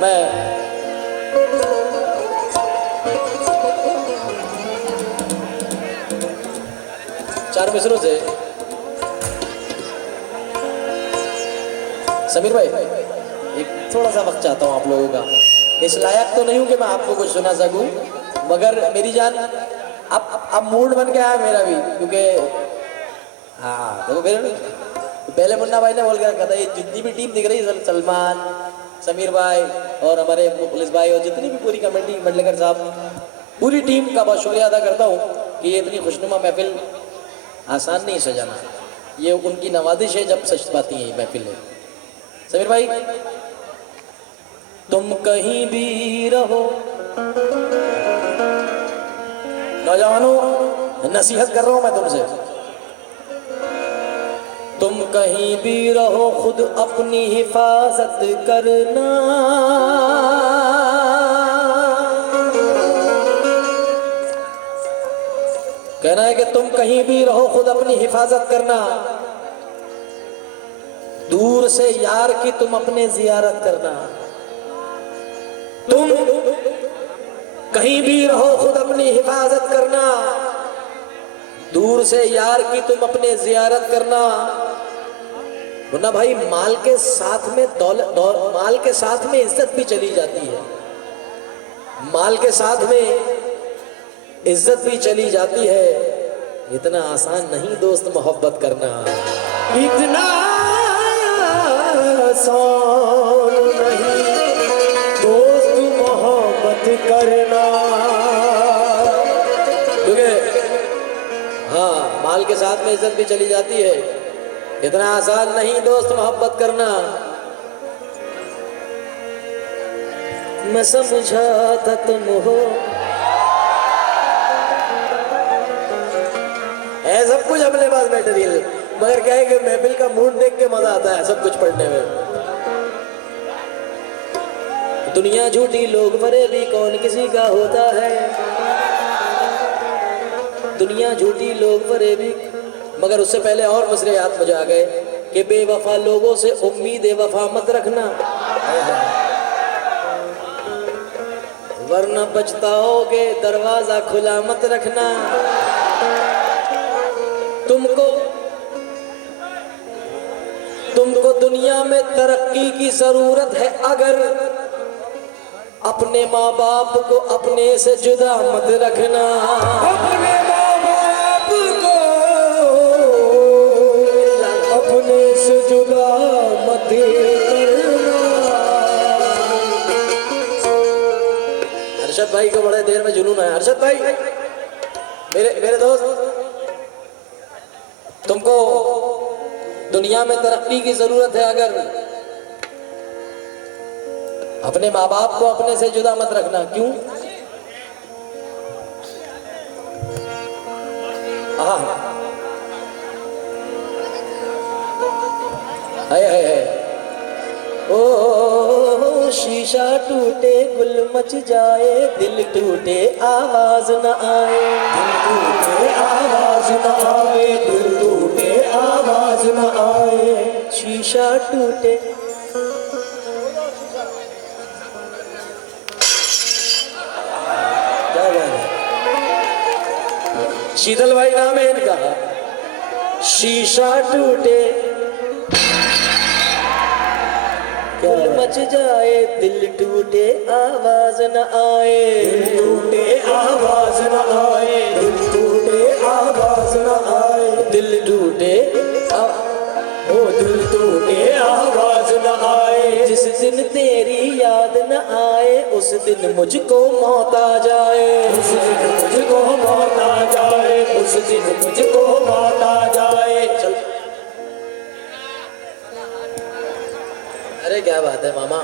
मैं चार मिसरों से समीर भाई एक थोड़ा सा वक्त चाहता हूँ आप लोगों का। इस लायक तो नहीं हूँ कि मैं आपको कुछ सुना सकूं, मगर मेरी जान अब मूड बन गया है मेरा भी, क्योंकि हाँ देखो मेरे पहले मुन्ना भाई ने बोल के रखा था, ये जितनी भी टीम दिख रही है, सलमान, समीर भाई और हमारे पुलिस भाई और जितनी भी पूरी कमेटी, मंडलेकर साहब, पूरी टीम का बहुत शुक्रिया अदा करता हूँ कि ये इतनी खुशनुमा महफिल आसान नहीं सजाना, ये उनकी नवाजिश है जब सच पाती है ये महफिल है। समीर भाई तुम कहीं भी रहो, नौजवानों नसीहत कर रहा हूं मैं तुमसे, तुम कहीं भी रहो खुद अपनी हिफाजत करना, कहना है कि तुम कहीं भी रहो खुद अपनी हिफाजत करना, दूर से यार की तुम अपने जियारत करना, तुम कहीं भी रहो खुद अपनी हिफाजत करना, दूर से यार की तुम अपने जियारत करना, वरना भाई माल के साथ में माल के साथ में इज्जत भी चली जाती है, माल के साथ में इज्जत भी चली जाती है, इतना आसान नहीं दोस्त मोहब्बत करना, इतना आसान नहीं दोस्त मोहब्बत करना, क्योंकि हाँ माल के साथ में इज्जत भी चली जाती है, इतना आसान नहीं दोस्त मोहब्बत करना। मैं समझा था तुम हो, है सब कुछ अपने पास मटेरियल, मगर क्या है कि महफिल का मूड देख के मजा आता है सब कुछ पढ़ने में। दुनिया झूठी लोग फरेबी कौन किसी का होता है, दुनिया झूठी लोग फरेबी, मगर उससे पहले और मसले याद मुझे आ गए कि बेवफा लोगों से उम्मीद वफा मत रखना, वरना पछताओगे, दरवाजा खुला मत रखना, तुमको दुनिया में तरक्की की जरूरत है, अगर अपने माँ बाप को अपने से जुदा मत रखना, अपने माँ बाप को अपने से जुदा मत करना। अरशद भाई को बड़े देर में जुनून है। अरशद भाई मेरे दोस्त, तुमको दुनिया में तरक्की की जरूरत है, अगर अपने माँ बाप को अपने से जुदा मत रखना। क्यों? है ओ शीशा टूटे गुल मच जाए, दिल टूटे आवाज न आए, दिल टूटे आवाज न आए, दिल टूटे आवाज न आए, शीशा टूटे। क्या बात है, शीतल भाई नाम है इनका। शीशा टूटे गुल मच जाए, दिल टूटे आवाज न आए, दिल टूटे आवाज न आए, दिल टूटे आवाज न आए, दिल टूटे ओ दिल टूटे आवाज न आए। जिस दिन तेरी याद न आए, उस दिन मुझको मौत आ जाए, उस दिन मुझको मौत आ जाए, उस दिन मुझको मौत आ जाए। चल अरे क्या बात है मामा।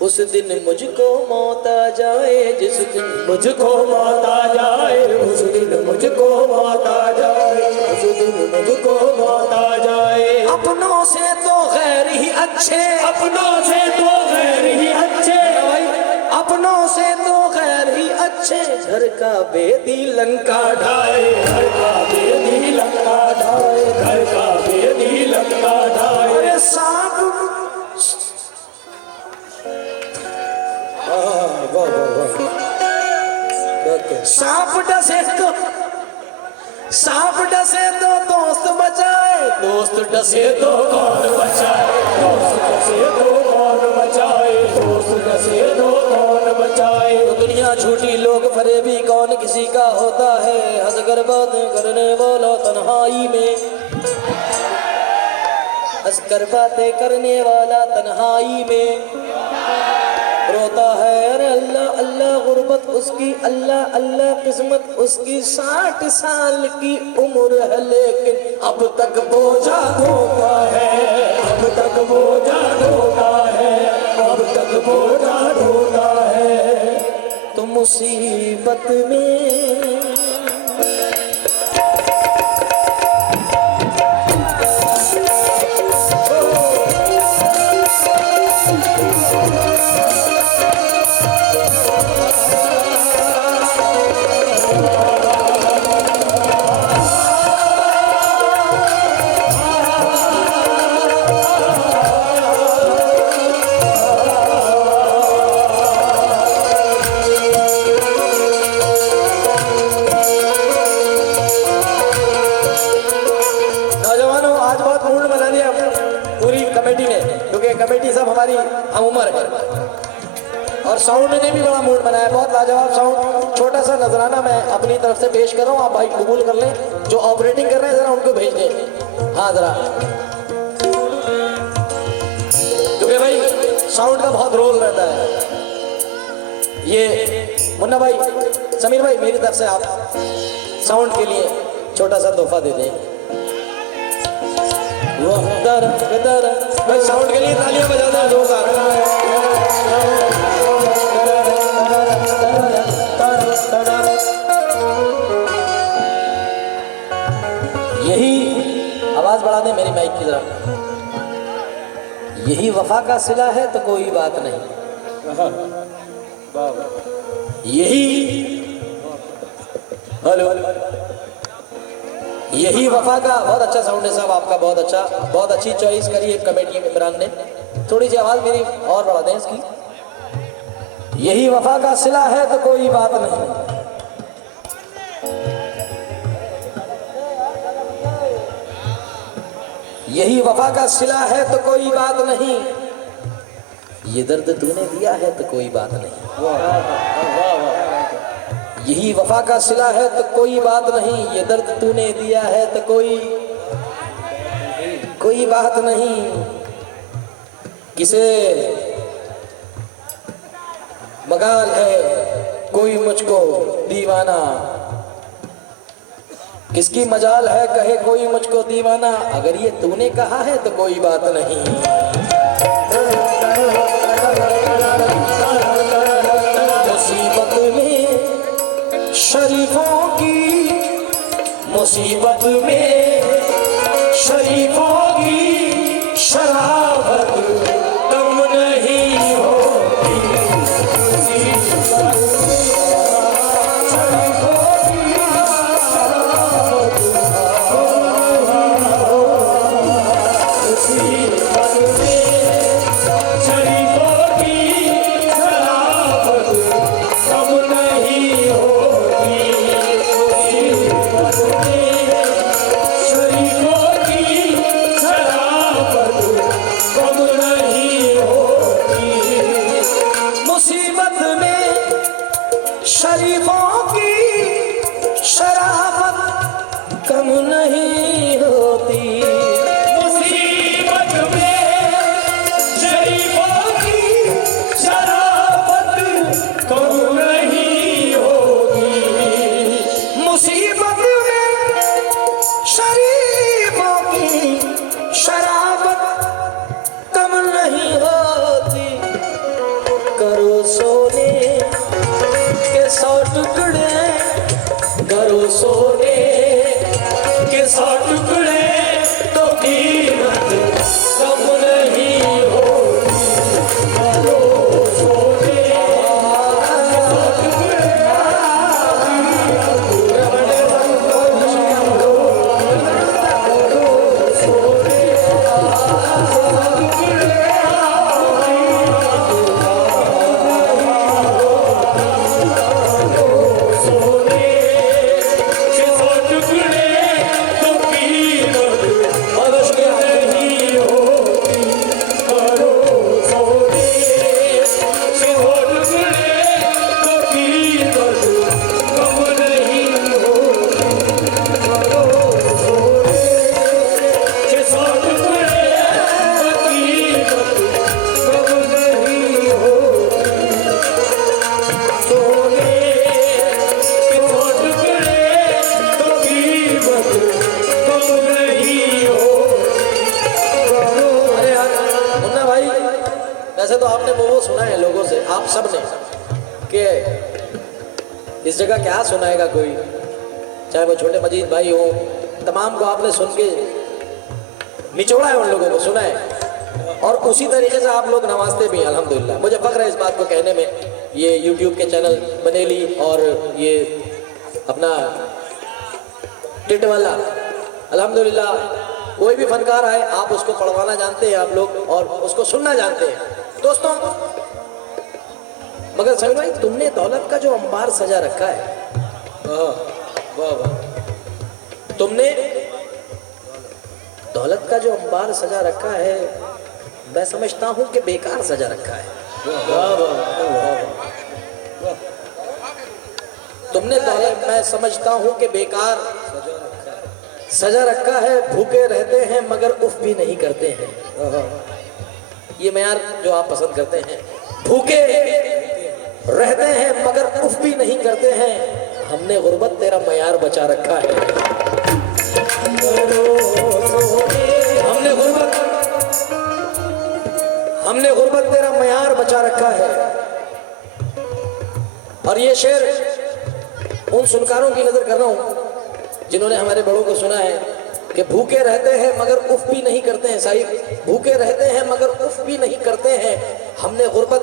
उस दिन मुझको मौत आ जाए, जिस दिन मुझको मौत आ जाए, उस दिन मुझको मौत आ जाए, उस दिन मुझको मौत आ जाए। अपनों से तो गैर ही अच्छे, अपनों से तो गैर ही अच्छे भाई, अपनों से तो खैर ही अच्छे, घर का बेदी लंका ढाए, घर का बेदी लंका ढाए, घर का बेदी लंका ढाए। अरे सांप सांप डसे तो दोस्त बचाए, दोस्त डसे तो कौन बचाए, दोस्त डसे तो कौन बचाए, दोस्त डसे तो कौन बचाए। तो दुनिया झूठी लोग फरेबी, कौन किसी का होता है, हंसकर बातें करने वाला तन्हाई में, हंसकर बातें करने वाला तन्हाई में रोता है। अरे अल्लाह अल्लाह गुर्बत उसकी, अल्लाह अल्लाह किस्मत उसकी, 60 साल की उम्र है लेकिन अब तक बोझा ढोता है, अब तक बोझा ढोता है, अब तक बोझा ढोता है। तो मुसीबत में कमेटी सब हमारी हम उम्र है, और साउंड ने भी बड़ा मूड बनाया, बहुत लाजवाब साउंड। छोटा सा नजराना मैं अपनी तरफ से पेश कर रहा हूँ, आप भाई कबूल कर लें, जो ऑपरेटिंग कर रहे हैं जरा उनको भेज दें। हाँ जरा, क्योंकि भाई साउंड का बहुत रोल रहता है। ये मुन्ना भाई, समीर भाई, मेरी तरफ से आप साउंड के लिए छोटा सा तोहफा दे दें। भाई साउंड के लिए तालियां बजाना है जोरदार। यही आवाज बढ़ा दे मेरी माइक की तरफ। यही वफा का सिला है तो कोई बात नहीं, यही हेलो यही वफा का। बहुत अच्छा साउंड है साहब आपका, बहुत अच्छा, बहुत अच्छी चॉइस करी है कमेटी मेंबरान ने। थोड़ी सी आवाज मेरी और बढ़ा दें इसकी। यही वफा का सिला है तो कोई बात नहीं, यही वफा का सिला है तो कोई बात नहीं, ये दर्द तूने दिया है तो कोई बात नहीं। यही वफा का सिला है तो कोई बात नहीं, ये दर्द तूने दिया है तो कोई बात नहीं। किसे मगाल है कोई मुझको दीवाना, किसकी मजाल है कहे कोई मुझको दीवाना, अगर ये तूने कहा है तो कोई बात नहीं। मुसीबत में शरीफों की, मुसीबत में शरीफों की शराबत कम नहीं होती। शरीफों की शराबत कम नहीं होती। मुसीबत वैसे तो आपने वो सुना है लोगों से, आप सब ने, कि इस जगह क्या सुनाएगा कोई, चाहे वो छोटे मजीद भाई हो, तमाम को आपने सुन के निचोड़ा है, उन लोगों को सुना है और उसी तरीके से आप लोग नवाजते भी हैं अल्हम्दुलिल्लाह। मुझे फख्र है इस बात को कहने में। ये यूट्यूब के चैनल बनेली और ये अपना टिटवाला, अल्हम्दुलिल्लाह कोई भी फनकार आए आप उसको पढ़वाना जानते हैं आप लोग और उसको सुनना जानते हैं दोस्तों। मगर समीर भाई तुमने दौलत का जो अंबार सजा रखा है, वाह वाह, तुमने दौलत का जो अंबार सजा रखा है, मैं समझता हूं कि बेकार सजा रखा है। तुमने दौलत मैं समझता हूं कि बेकार सजा रखा है। भूखे रहते हैं मगर उफ भी नहीं करते हैं। ये मयार जो आप पसंद करते हैं, भूखे रहते हैं मगर उफ भी नहीं करते हैं। हमने गुर्बत तेरा मयार बचा रखा है। हमने गुर्बत तेरा मयार बचा रखा है। और ये शेर उन सुनकारों की नजर कर रहा हूं जिन्होंने हमारे बड़ों को सुना है कि भूखे रहते हैं मगर उफ भी नहीं करते हैं। साहिब, भूखे रहते हैं मगर उफ भी नहीं करते हैं। हमने गुर्बत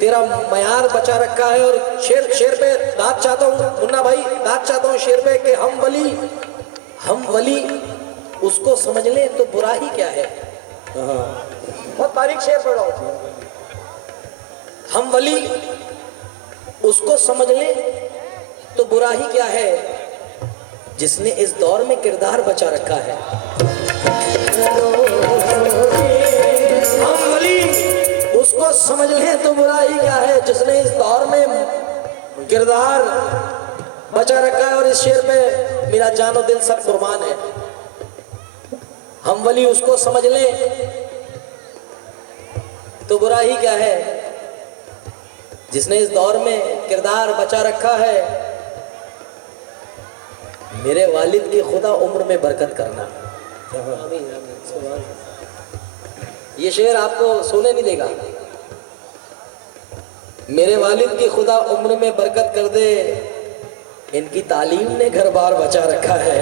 तेरा मयार बचा रखा है। और शेर पे दाद चाहता हूँ मुन्ना भाई, दाद चाहता हूँ शेर पे कि हम वली उसको समझ ले तो बुरा ही क्या है। बहुत बारीक शेर पढ़ रहा हूं। हम वली उसको समझ ले तो बुरा ही क्या है, जिसने इस दौर में किरदार बचा रखा है। हम वली उसको समझ ले तो बुरा ही क्या है, जिसने इस दौर में किरदार बचा रखा है। और इस शेर पे मेरा जानो दिल सब कुर्बान है। हम वली उसको समझ ले तो बुरा ही क्या है, जिसने इस दौर में किरदार बचा रखा है। मेरे वालिद की खुदा उम्र में बरकत करना। ये शेर आपको सोने नहीं देगा। मेरे वालिद की खुदा उम्र में बरकत कर दे, इनकी तालीम ने घर बार बचा रखा है।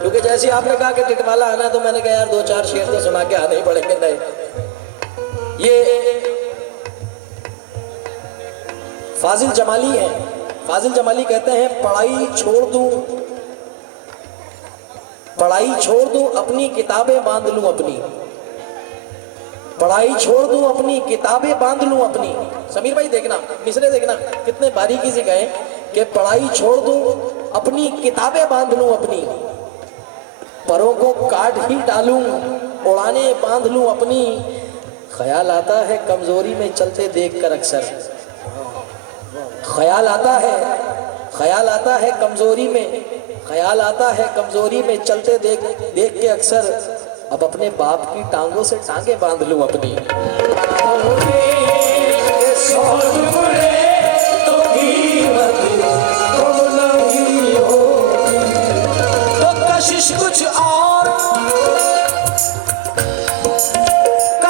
क्योंकि जैसे आपने कहा कि टिटवाला आना, तो मैंने कहा यार दो चार शेर तो सुना के आने ही पड़ेंगे। नहीं, ये फाजिल जमाली है। फाजिल जमाली कहते हैं पढ़ाई छोड़ दूं अपनी किताबें बांध लूं अपनी। पढ़ाई छोड़ दूं अपनी किताबें बांध लूं अपनी। समीर भाई देखना, मिसरे देखना कितने बारीकी से गए कि पढ़ाई छोड़ दूं अपनी किताबें बांध लूं अपनी। परों को काट ही डालूं उड़ाने बांध लूं अपनी। ख्याल आता है कमजोरी में चलते देखकर अक्सर। ख्याल आता है कमजोरी में चलते देख के अक्सर। अब अपने बाप की टांगों से टांगे बांध लूं अपनी।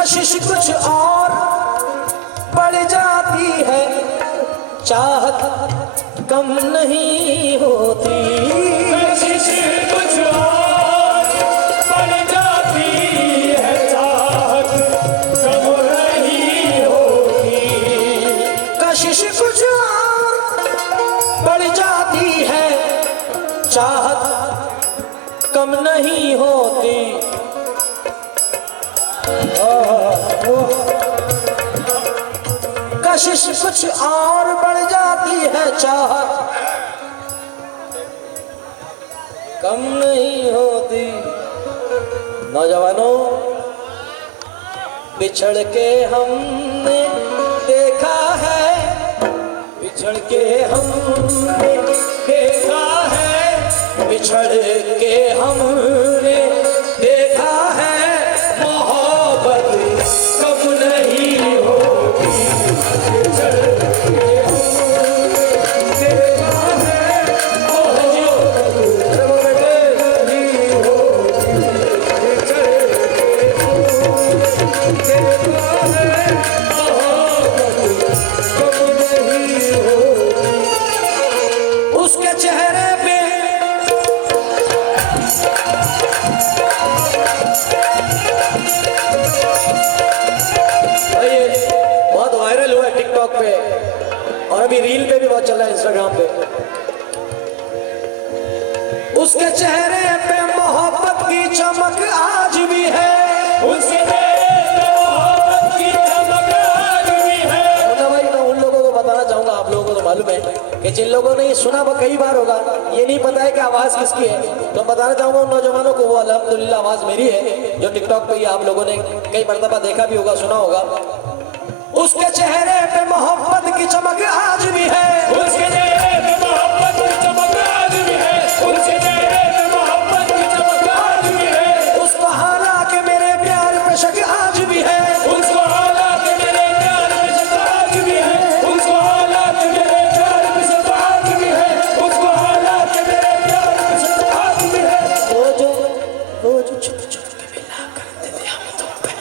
कशिश कुछ और बढ़ जाती है, चाहत कम नहीं होती। कशिश कुछ और बढ़ जाती है, चाहत कम नहीं होती। कशिश कुछ और बढ़ जाती है, चाहत कम नहीं होती। कोशिश कुछ और बढ़ जाती है, चाहत कम नहीं होती। नौजवानों, बिछड़ के हमने देखा है, बिछड़ के हमने देखा है, बिछड़ के हमने देखा है, मोहब्बत कब नहीं होती। बिछड़ के हमने देखा है, मोहब्बत नहीं होती। बिछड़ के हमने देखा है, मोहब्बत कब नहीं होती। उसके चेहरे पे बहुत वायरल हुआ है टिकटॉक पे, और अभी रील पे भी बहुत चल रहा है, इंस्टाग्राम पे। उसके चेहरे पे मोहब्बत की चमक आज भी है, उसके चेहरे पे मोहब्बत की चमक आज भी है। तो भाई मैं उन लोगों को बताना चाहूंगा, आप लोगों को तो मालूम है कि जिन लोगों ने ये सुना वो कई बार होगा, ये नहीं पता है कि आवाज किसकी है, तो बताना चाहूंगा उन नौजवानों को, वो अल्हम्दुलिल्लाह आवाज मेरी है, जो टिकटॉक पे आप लोगों ने कई मर्तबा देखा भी होगा, सुना होगा। उसके चेहरे पे मोहब्बत की चमक आज भी है, उसके चेहरे पे मोहब्बत की चमक आज भी है, उसके चेहरे पे मोहब्बत की चमक आज भी है। उसको हालांकि मेरे प्यार पे शक आज भी है, उसको हालांकि मेरे प्यार पे शक आज भी है, उसको हालांकि मेरे प्यार पे शक आज भी है, उसको हालांकि मेरे प्यार पे शक आज भी है। वो जो छुप छुप के मिला करते थे हम तुम पे,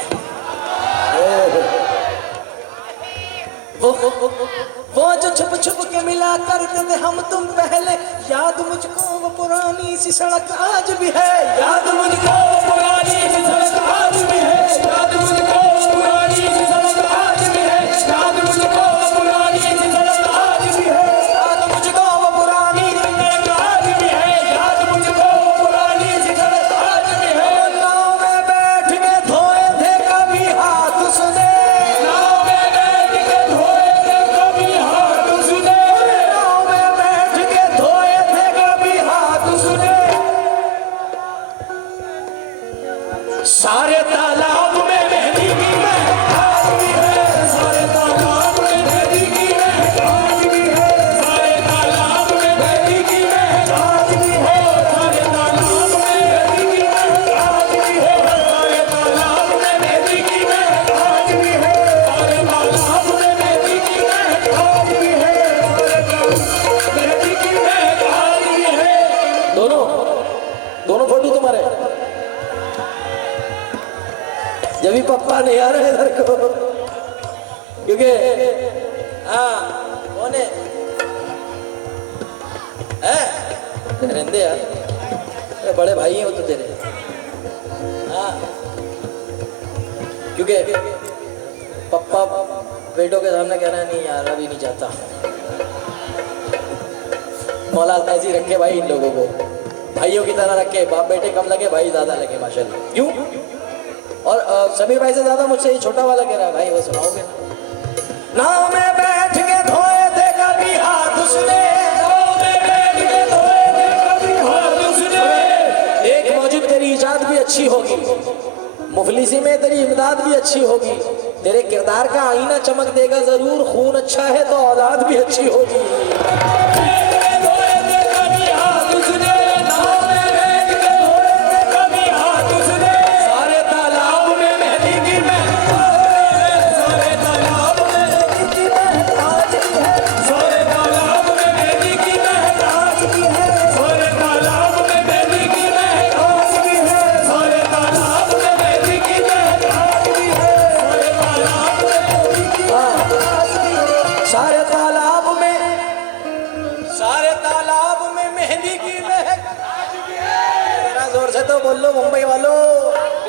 वो जो छुप छुप के मिला करते थे हम तुम पहले, याद मुझको वो पुरानी सी सड़क आज भी है, याद मुझको वो पुरानी सी सड़क आज भी है, याद मुझको वो पुरानी सी सड़क आज भी है, याद मुझको वो पुरानी सी सड़क आज भी है, याद मुझको वो पुरानी सी सड़क आज भी है, याद मुझको वो पुरानी सी सड़क आज भी है। नाव में बैठ के धोए थे कभी हाथ सुने, नाव में बैठ के धोए थे कभी हाथ सुने, नाव में बैठ के धोए थे कभी हाथ सुने। सारे तालाब में मेहंदी की महक आज भी है, सारे तालाब में मेहंदी की महक आज भी है, सारे तालाब में मेहंदी की महक आज भी है, सारे तालाब में मेहंदी की महक आज भी है, सारे तालाब में मेहंदी की महक आज भी है, सारे तालाब में मेहंदी की महक आज भी है, सारे तालाब मेहंदी की महक आज भी है। दोनों फोटो तुम्हारे, जब भी पप्पा नहीं आ रहे इधर को, क्योंकि हाँ कौन है रहते यार, अरे बड़े भाई हैं वो तो तेरे, हाँ क्योंकि पप्पा बेटों के सामने कह रहे हैं नहीं यार अभी नहीं चाहता। मौला ऐसी रखे भाई इन लोगों को, भाइयों की तरह रखे, बाप बेटे कम लगे भाई ज्यादा लगे माशाल्लाह। क्यों? और समीर भाई से ज्यादा मुझसे ये छोटा वाला कह रहा है भाई वो सुनाओगे। नाव में बैठ के धोए थे कभी हाथ उसने, नाव में बैठ के धोए थे कभी हाथ उसने। एक मौजूद तेरी इजाद भी अच्छी होगी, मुफलिसी में तेरी इमदाद भी अच्छी होगी, तेरे किरदार का आईना चमक देगा जरूर, खून अच्छा है तो औलाद भी अच्छी होगी। बोल लो मुंबई वालों,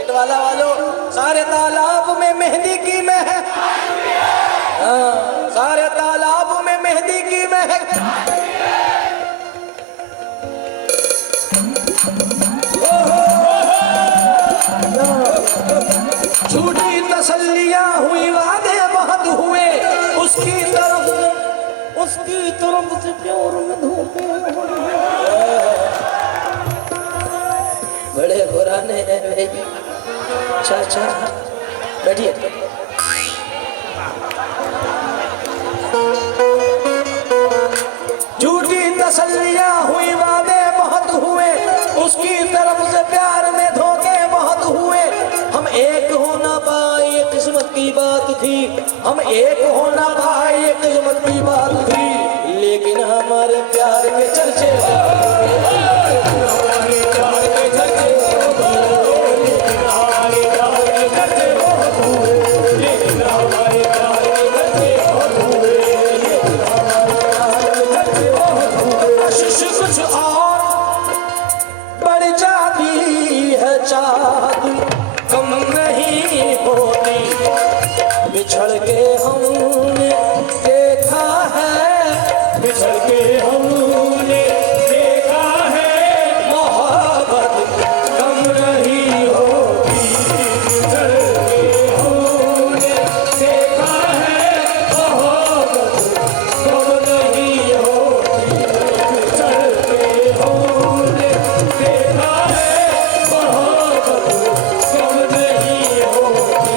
इटवाला वालों, सारे तालाब में मेहंदी की महक, हाँ सारे तालाब में मेहंदी की महक। झूठी तसल्लियां हुई वादे बहुत हुए, उसकी तरफ से प्यार में धोखे। बड़े पुराने हैं भाई। चाचा बैठिए। झूठी तसल्लियां हुई वादे बहुत हुए, उसकी तरफ से प्यार में धोखे बहुत हुए। हम एक हो ना पाए ये किस्मत की बात थी, हम एक हो ना पाए ये किस्मत की बात थी, लेकिन हमारे प्यार के चर्चे कुछ और बढ़ जाती है, चाहत कम नहीं होती। बिछड़ के हमने देखा है, बिछड़ के हमने देखा है, मोहब्बत कम नहीं होती। बिछड़ के हमने देखा है, मोहब्बत कम नहीं होती। बिछड़ के हमने देखा है, मोहब्बत कम नहीं होती।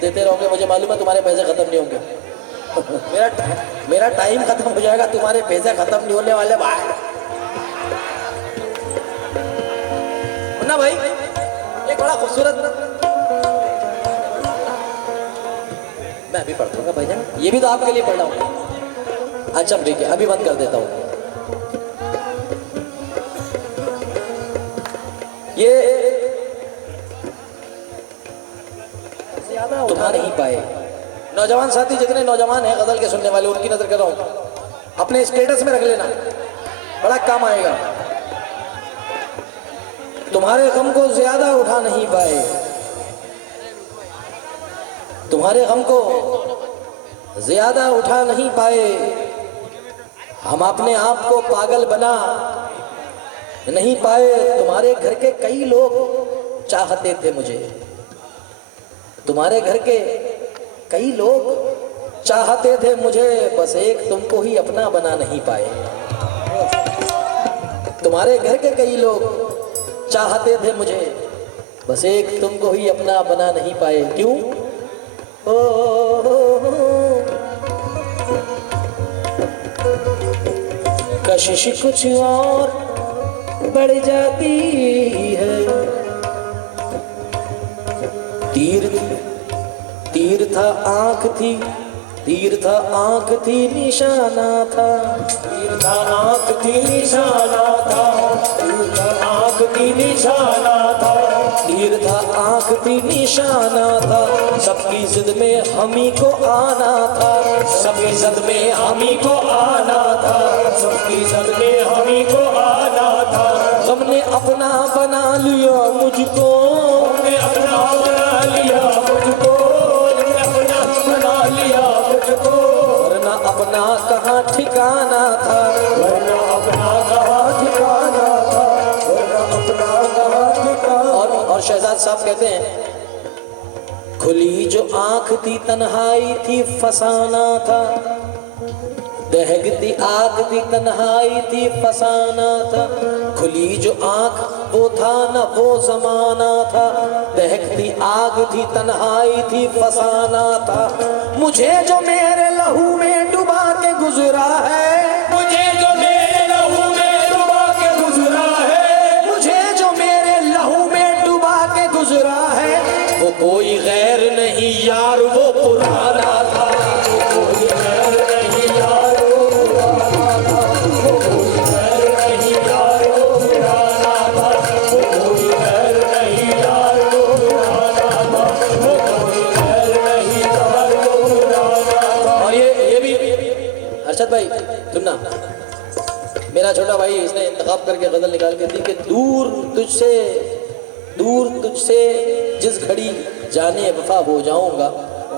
देते रहोगे, मुझे मालूम है तुम्हारे पैसे खत्म नहीं होंगे। मेरा टाइम खत्म हो जाएगा, तुम्हारे पैसे खत्म नहीं होने वाले भाई। ना भाई एक बड़ा खूबसूरत, मैं अभी पढ़ दूंगा भाईजान, ये भी तो आपके लिए पढ़ रहा हूँ। अच्छा ठीक है, अभी बंद कर देता हूँ। ये उठा नहीं पाए। नौजवान साथी जितने नौजवान हैं गजल के सुनने वाले, उनकी नजर कर रहा हूं, अपने स्टेटस में रख लेना, बड़ा काम आएगा। तुम्हारे गम को ज्यादा उठा नहीं पाए, तुम्हारे गम को ज्यादा उठा नहीं पाए। हम अपने आप को पागल बना नहीं पाए। तुम्हारे घर के कई लोग चाहते थे मुझे, तुम्हारे घर के कई लोग चाहते थे मुझे, बस एक तुमको ही अपना बना नहीं पाए। तुम्हारे घर के कई लोग चाहते थे मुझे, बस एक तुमको ही अपना बना नहीं पाए। क्यों? कशिश कुछ और बढ़ जाती है। तीर था आंख थी, तीर था आंख थी निशाना था, तीर था आंख थी निशाना था, तीर था आंख थी निशाना था, तीर था आंख थी निशाना था। सबकी जिद में हमी को आना था, सबकी जिद में हमी को आना था, सबकी जिद में हमी को आना था। हमने अपना बना लिया मुझको, हमने अपना बना लिया मुझको, अपना बना लिया मुझको, वरना अपना कहाँ ठिकाना था, वरना अपना कहाँ ठिकाना था, वरना अपना कहाँ ठिकाना। और शहजाद साहब कहते हैं, खुली जो आंख थी तन्हाई थी फसाना था, दहकती आग थी तन्हाई थी फसाना था। खुली जो आंख वो था न वो जमाना था, दहकती आग थी तन्हाई थी फसाना था। मुझे जो मेरे लहू में डुबा के गुजरा है, मुझे जो मेरे लहू में डुबा के गुजरा है, मुझे जो मेरे लहू में डुबा के गुजरा है, वो कोई गैर नहीं यार वो पुराना था, वो कोई गैर नहीं यार वो पुराना था। अरशद भाई सुनना, मेरा छोटा भाई इसने इंतखाब करके गजल निकाल के दी कि दूर तुझसे जिस घड़ी जाने वफा हो जाऊंगा,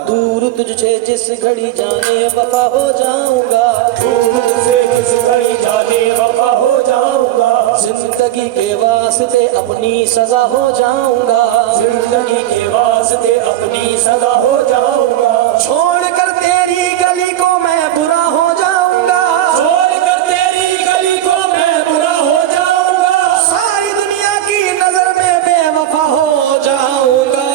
दूर तुझसे जिस घड़ी जाने वफा हो जाऊंगा, दूर तुझसे जिस घड़ी जाने वफा हो जाऊंगा, जिंदगी के वास्ते अपनी सजा हो जाऊंगा, जिंदगी के वास्ते अपनी सदा हो जाऊंगा, छोड़कर तेरी गली को मैं बुरा हो जाऊंगा, छोड़कर तेरी गली को मैं बुरा हो जाऊंगा, सारी दुनिया की नजर में बेवफा हो जाऊंगा,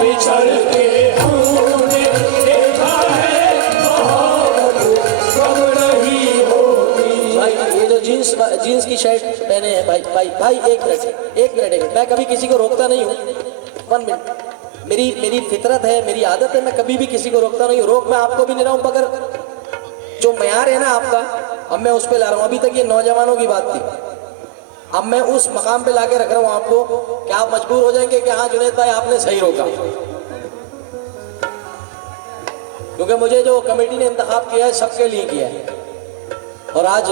बिछड़ के हमने देखा है मोहब्बत कब नहीं होती। भाई ये जो जीन्स की शर्ट पहने हैं भाई एक मिनट मैं कभी किसी को रोकता नहीं हूँ, 1 मिनट, मेरी फितरत है, मेरी आदत है, मैं कभी भी किसी को रोकता नहीं हूँ, रोक मैं आपको भी नहीं रहा हूँ, मगर जो मयार है ना आपका, अब मैं उस पर ला रहा हूँ। अभी तक ये नौजवानों की बात थी, अब मैं उस मकाम पे लाके रख रहा हूँ आपको कि आप मजबूर हो जाएंगे कि हाँ जुनैद भाई आपने सही रोका, क्योंकि मुझे जो कमेटी ने इंतखाब किया है सबके लिए किया है, और आज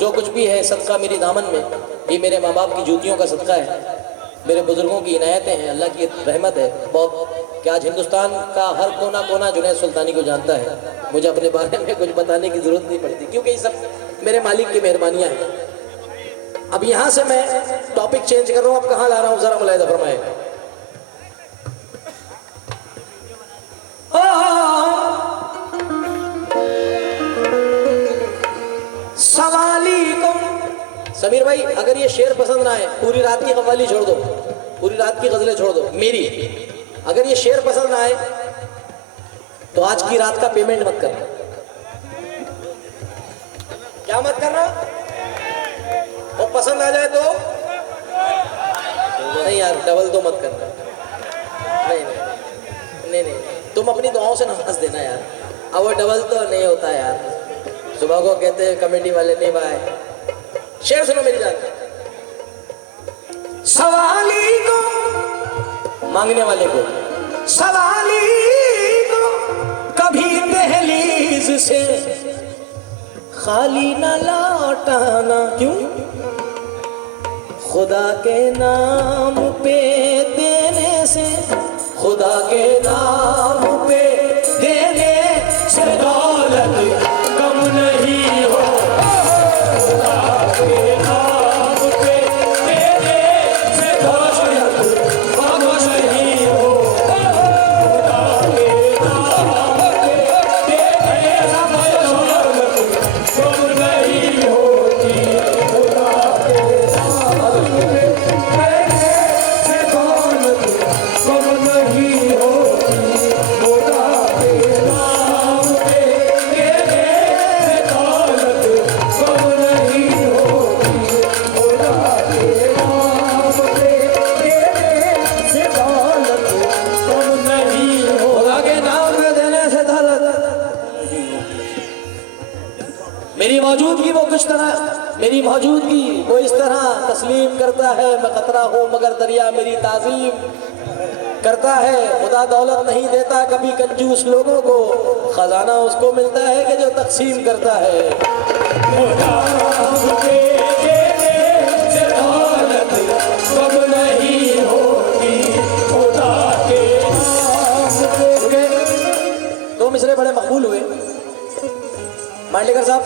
जो कुछ भी है सदका मेरी दामन में, ये मेरे माँ बाप की जूतियों का सदका है, मेरे बुजुर्गों की इनायतें हैं, अल्लाह की रहमत है बहुत, कि आज हिंदुस्तान का हर कोना कोना जुनैद सुल्तानी को जानता है। मुझे अपने बारे में कुछ बताने की ज़रूरत नहीं पड़ती, क्योंकि ये सब मेरे मालिक की मेहरबानियाँ हैं। अब यहाँ से मैं टॉपिक चेंज कर रहा हूँ, अब कहाँ ला रहा हूँ ज़रा मुलाहिदा फरमाए। सवाली को समीर भाई, अगर ये शेर पसंद ना आए, पूरी रात की कव्वाली छोड़ दो, पूरी रात की गजलें छोड़ दो मेरी, अगर ये शेर पसंद ना आए तो आज की रात का पेमेंट मत करना। क्या मत करना? वो पसंद आ जाए तो नहीं यार, डबल तो मत करना, नहीं, तुम अपनी दुआओं से नमाज देना यार, अब वो डबल तो नहीं होता यार। सुबह को कहते हैं कमेटी वाले नहीं भाई, शेर सुनो मेरी जान। सवाली को मांगने वाले को, सवाली को कभी दहलीज से खाली न लौटाना, क्यों? खुदा के नाम पे देने से, खुदा के नाम पे देने से दौलत कम नहीं हो, खुदा के नाम पे देने से दौलत कम नहीं हो, खुदा के नाम पे देने से दौलत कम नहीं होती, खुदा के नाम पे देने से दौलत कम नहीं होती, खुदा के नाम पे देने से दौलत कम नहीं होती, खुदा के नाम पे देने से दौलत कम नहीं होती, खुदा के नाम पे देने से दौलत। मेरी मौजूदगी वो कुछ तरह, मेरी मौजूदगी वो इस तरह तस्लीम करता है, मैं खतरा हूँ मगर दरिया मेरी ताजीम करता है, खुदा दौलत नहीं देता कभी कंजूस लोगों को, खजाना उसको मिलता है कि जो तकसीम करता है, खुदा के देने से दौलत कब नहीं होती, खुदा के नाम पे। दो मिसरे बड़े मकबूल हुए मांडलेकर साहब,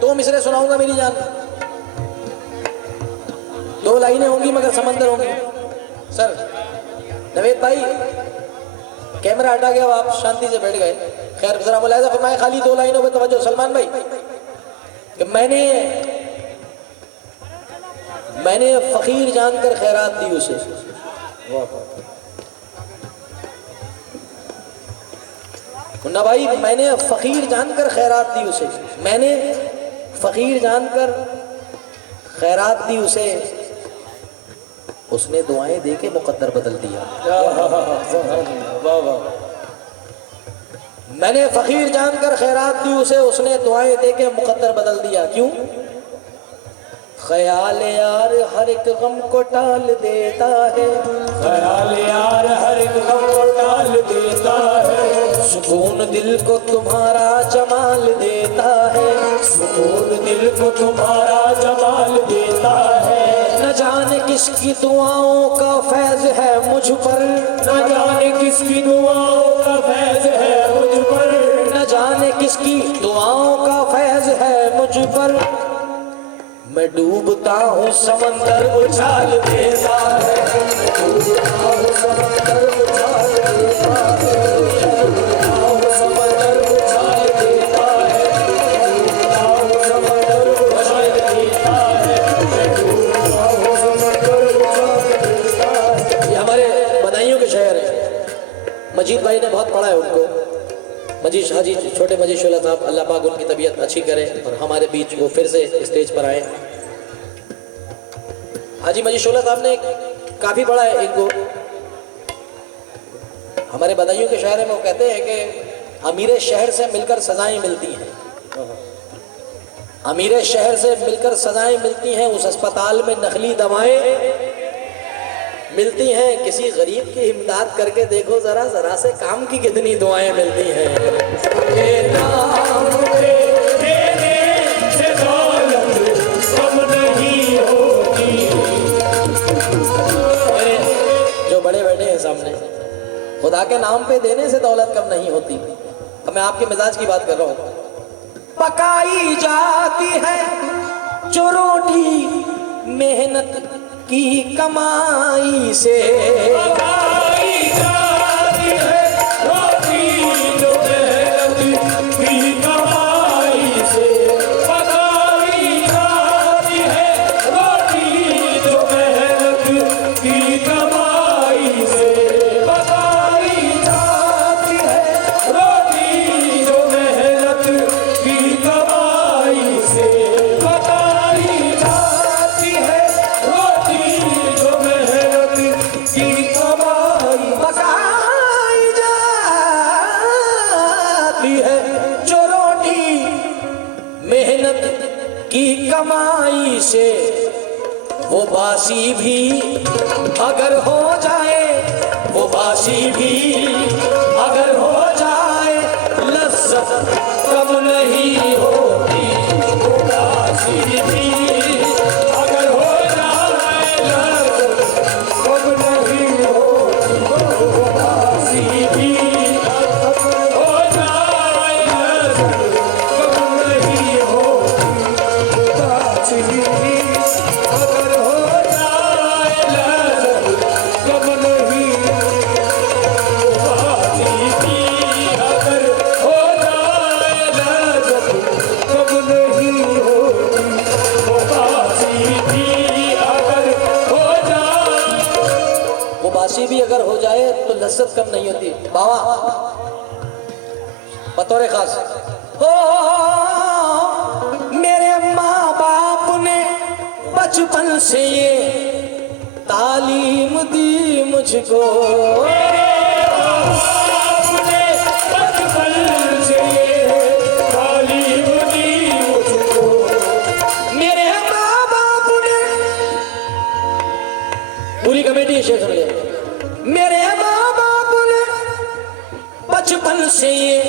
2 मिसरे सुनाऊंगा मेरी जान, 2 लाइनें होंगी मगर समंदर होंगी। सर नवेद भाई कैमरा हटा गया, आप शांति से बैठ गए, खैर जरा मुलाहिजा फरमाए, खाली 2 लाइनों पे तवज्जो। सलमान भाई कि मैंने फकीर जानकर खैरात दी उसे, मुन्ना भाई मैंने फकीर जानकर खैरात दी उसे, मैंने फकीर जानकर खैरात दी उसे, उसने दुआएं दे के मुकद्दर बदल दिया। मैंने फकीर जानकर खैरात दी उसे, उसने दुआएं दे के मुकद्दर बदल दिया, क्यों? ख्याल यार हर एक गम को टाल देता है, ख्याल यार हर एक गम को टाल देता है, सुकून दिल को तुम्हारा जमाल देता है, सुकून दिल को तुम्हारा जमाल देता है। न जाने किसकी दुआओं का फैज है मुझ पर, न जाने किसकी दुआओं का फैज है मुझ पर, न जाने किसकी दुआओं का फैज है मुझ पर। मैं डूबता हूँ समंदर उछाल देता है, डूबता हूँ समंदर उछाल देता है, डूबता हूँ समंदर उछाल देता है, डूबता हूँ समंदर उछाल देता है, डूबता हूँ समंदर उछाल देता है। ये हमारे बदायूं के शहर है। मजीद भाई ने बहुत पढ़ा है उनको, मजीद हाजी छोटे मजीद शोला साहब, अल्लाह पाक उनकी तबीयत अच्छी करे और हमारे बीच वो फिर से स्टेज पर आए। हाजी मजीद शोला साहब ने काफ़ी पढ़ा है इनको। हमारे बदायूं के शहर में वो कहते हैं कि अमीर शहर से मिलकर सजाएं मिलती हैं, अमीर शहर से मिलकर सजाएं मिलती हैं, उस अस्पताल में नकली दवाएं मिलती हैं। किसी गरीब की इमदाद करके देखो जरा, जरा से काम की कितनी दुआएं मिलती हैं। ये नाम देने से दौलत कम नहीं होती। जो बड़े बैठे हैं सामने, खुदा के नाम पे देने से दौलत कम नहीं होती। अब मैं आपके मिजाज की बात कर रहा हूँ। पकाई जाती है जो रोटी मेहनत की कमाई से, पकाई जाती है रोटी जो मेहनत की कमाई से, पकाई जाती है रोटी जो मेहनत की कमाई से, पकाई जाती है रोटी जो मेहनत की कमाई से, पकाई जाती है रोटी जो मेहनत की कमाई। पकाई जाती है जो रोटी मेहनत की कमाई से, वो बासी भी अगर हो जाए, वो बासी भी अगर हो जाए, लज्जत कम नहीं होती। वो बासी भी अगर हो जाए लज्जत कम नहीं होती। वो बासी भी अगर हो जाए लज्जत कम नहीं होती। वो बासी भी अगर हो जाए लज्जत कम नहीं होती। वो बासी भी अगर हो जाए लज्जत कम नहीं होती। वो बासी भी अगर हो जाए। वो बासी भी अगर हो जाए तो लज्जत कम नहीं होती। बाबा बतौर खास, हो मेरे माँ बाप ने बचपन से ये तालीम दी मुझको, आपने बचपन से तालीम दी मुझको। मेरे माँ बाप ने, पूरी कमेटी शेख सुन लिया, मेरे माँ बाप ने बचपन से ये,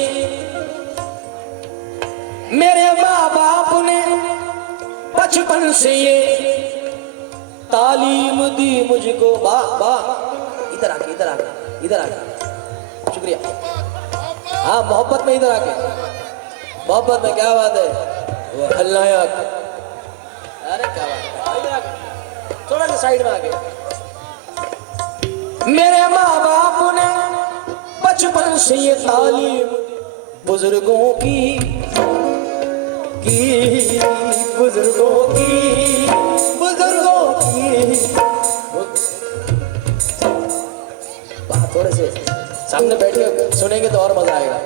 मेरे माँ बाप ने बचपन से ये तालीम दी मुझको। वाह वाह, इधर आके इधर आके इधर आके, शुक्रिया। हाँ मोहब्बत में इधर आके, मोहब्बत में क्या बात है, वो खलनायक, अरे क्या बात है, इधर आके थोड़ा सा साइड में आके। मेरे माँ बाप ने बचपन से ये तालीम बुजुर्गों की बुजुर्गों की थोड़े से सामने बैठ के सुनेंगे तो और मजा आएगा।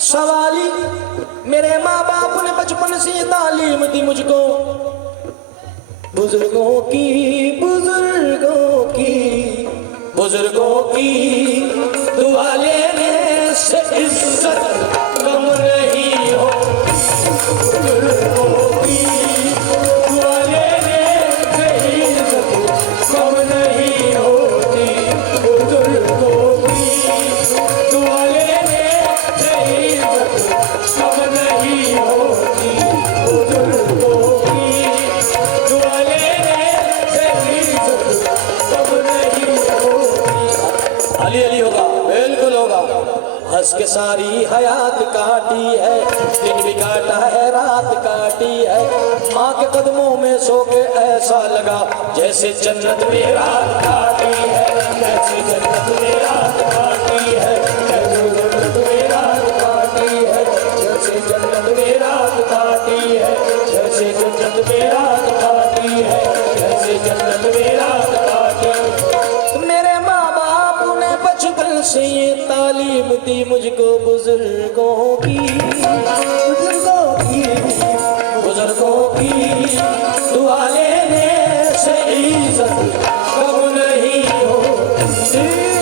सवाली मेरे माँ बाप ने बचपन से ये तालीम दी मुझको, बुजुर्गों की दुआ लेने से इज्जत कम नहीं हो। बुजुर्गों की दुआ लेने से इज्जत कम नहीं होती। बुजुर्गों की दुआ लेने से इज्जत कम नहीं हंस के सारी हयात काटी है, दिन भी काटा है रात काटी है। माँ के कदमों में सो के ऐसा लगा जैसे जन्नत में रात काटी है, जैसे जन्नत में रात काटी है, जैसे जन्नत में रात काटी है, जैसे जन्नत में रात काटी है, जैसे जन्नत में रात काटी है, जैसे जन्नत में रात काटी। मेरे माँ बाप ने बचपन से ये तालीम दी मुझको बुजुर्गों की, बुजुर्गों की दुआ लेने से इज्जत कम नहीं होती।